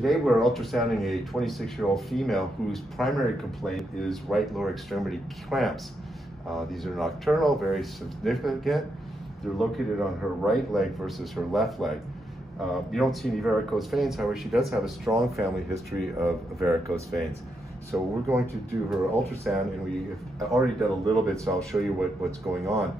Today we're ultrasounding a 26-year-old female whose primary complaint is right lower extremity cramps. These are nocturnal, very significant. They're located on her right leg versus her left leg. You don't see any varicose veins, however, she does have a strong family history of varicose veins. So we're going to do her ultrasound, and we have already done a little bit, so I'll show you what's going on.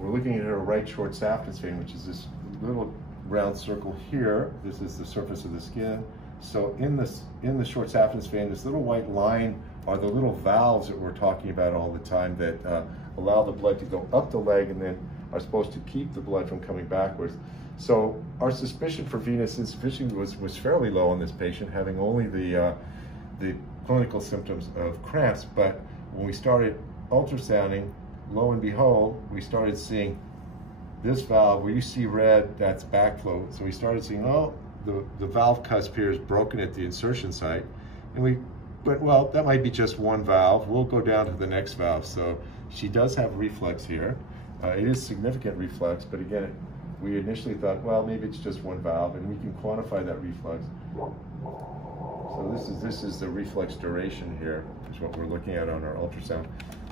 We're looking at her right short saphenous vein, which is this little round circle here. This is the surface of the skin. So in the short saphenous vein, this little white line are the little valves that we're talking about all the time that allow the blood to go up the leg and then are supposed to keep the blood from coming backwards. So our suspicion for venous insufficiency was fairly low in this patient, having only the clinical symptoms of cramps. But when we started ultrasounding, lo and behold, we started seeing this valve where you see red, that's backflow. So we started seeing, oh, the valve cusp here is broken at the insertion site. And we went, well, that might be just one valve. We'll go down to the next valve. So she does have reflux here. It is significant reflux, but again, we initially thought, well, maybe it's just one valve, and we can quantify that reflux. So this is the reflux duration here, is what we're looking at on our ultrasound.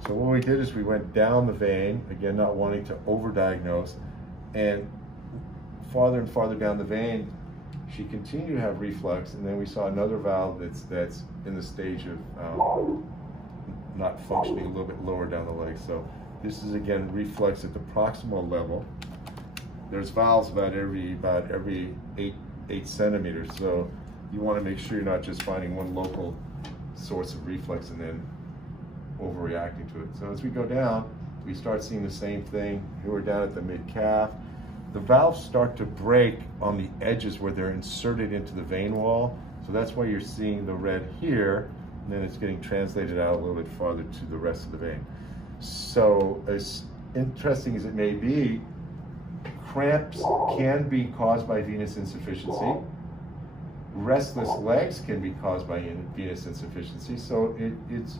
So what we did is we went down the vein, again, not wanting to overdiagnose, and farther down the vein, she continued to have reflux, and then we saw another valve that's in the stage of not functioning, a little bit lower down the leg. So this is, again, reflux at the proximal level. There's valves about every 8 centimeters, so you want to make sure you're not just finding one local source of reflux and then overreacting to it. So as we go down, we start seeing the same thing. Here we're down at the mid-calf. The valves start to break on the edges where they're inserted into the vein wall. So that's why you're seeing the red here, and then it's getting translated out a little bit farther to the rest of the vein. So as interesting as it may be, cramps can be caused by venous insufficiency. Restless legs can be caused by venous insufficiency. So it's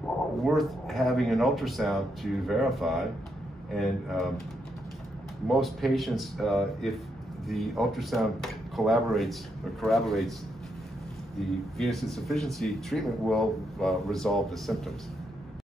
worth having an ultrasound to verify. And most patients, if the ultrasound corroborates the venous insufficiency, treatment will resolve the symptoms.